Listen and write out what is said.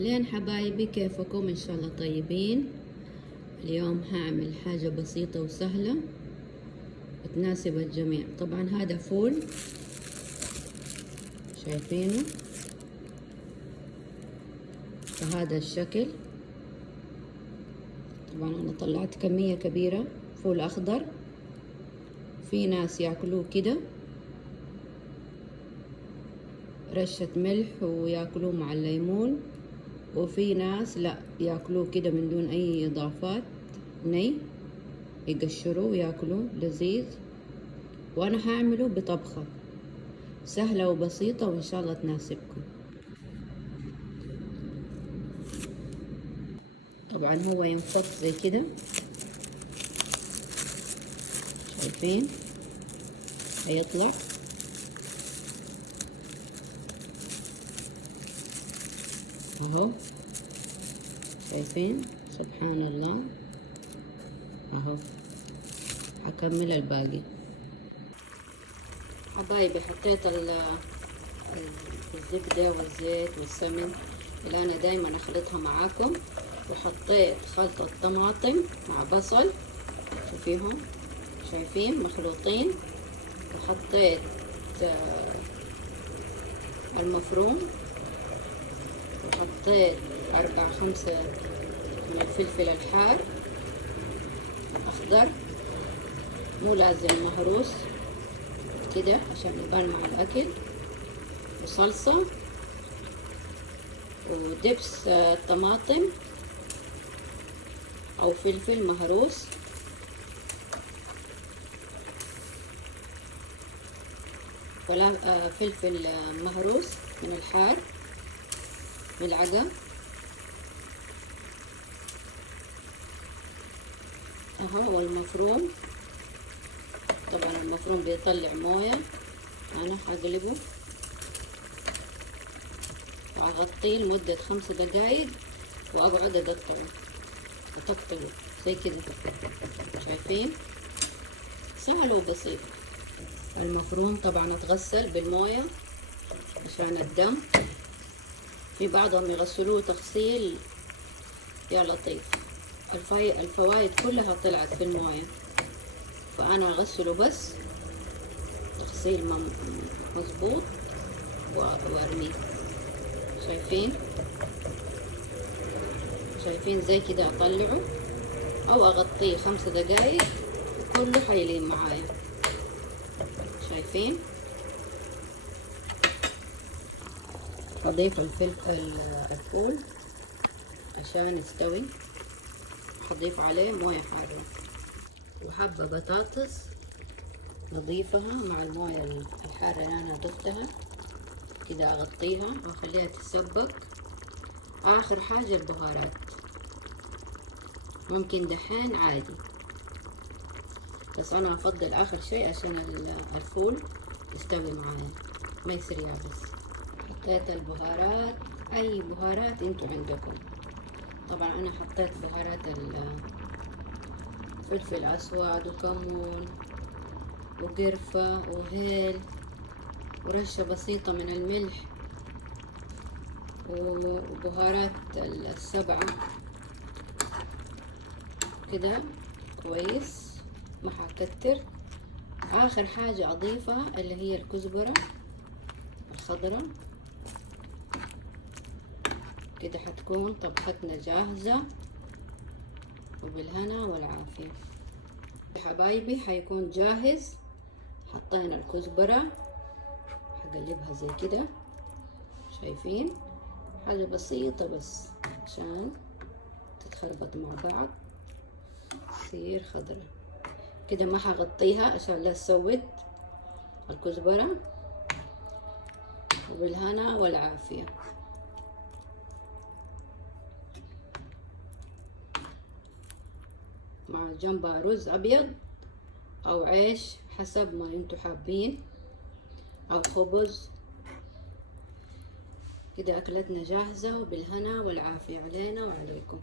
أهلين حبايبي، كيفكم؟ إن شاء الله طيبين. اليوم هعمل حاجة بسيطة وسهلة وتناسب الجميع. طبعا هذا فول شايفينه بهذا الشكل. طبعا أنا طلعت كمية كبيرة فول أخضر. في ناس ياكلوه كده رشة ملح وياكلوه مع الليمون، وفي ناس لا ياكلوه كده من دون اي اضافات، ني يقشروه وياكلوه لذيذ. وانا هعمله بطبخة سهلة وبسيطة وان شاء الله تناسبكم. طبعا هو ينفخ زي كده، شايفين هيطلع. اهو شايفين، سبحان الله. اهو هكمل الباقي حبايبي. حطيت الزبدة والزيت والسمن اللي انا دايما اخلطها معاكم، وحطيت خلطة طماطم مع بصل، شوفيهم شايفين مخلوطين، وحطيت المفروم، وحطيت 4-5 من الفلفل الحار أخضر، مو لازم مهروس كده عشان يبان مع الأكل، وصلصة ودبس طماطم أو فلفل مهروس، ولا فلفل مهروس من الحار ملعقة. اهو والمفروم، طبعا المفروم بيطلع موية. انا هقلبه وأغطيه لمدة 5 دقايق وأقعد أطبطبه زي كده. شايفين سهل وبسيط. المفروم طبعا اتغسل بالموية عشان الدم، في بعضهم يغسلوه تغسيل يا لطيف، الفوايد كلها طلعت في الموية، فأنا أغسله بس تغسيل مظبوط وأرميه. شايفين زي كده أطلعه أو أغطيه 5 دقايق وكله حيلين معايا. شايفين هضيف الفول عشان يستوي، هضيف عليه موية حارة وحبة بطاطس نضيفها مع الموية الحارة اللي أنا ضفتها كده، أغطيها وأخليها تتسبك. آخر حاجة البهارات، ممكن دحين عادي، بس أنا أفضل آخر شيء عشان الفول يستوي معايا ما يصير يابس. حطيت البهارات، أي بهارات انتوا عندكم. طبعا أنا حطيت بهارات فلفل أسود وكمون وقرفة وهيل ورشة بسيطة من الملح وبهارات السبعة كده كويس، ما حكتر. آخر حاجة أضيفها اللي هي الكزبرة الخضراء. كده حتكون طبختنا جاهزة وبالهنا والعافية. حبايبي حيكون جاهز. حطينا الكزبرة، هقلبها زي كده، شايفين حاجة بسيطة بس عشان تتخربط مع بعض تصير خضرة كده. ما هغطيها عشان لا تسود الكزبرة، وبالهنا والعافية. مع جنبها رز أبيض أو عيش حسب ما انتوا حابين، أو خبز. كده أكلتنا جاهزة وبالهنا والعافية علينا وعليكم.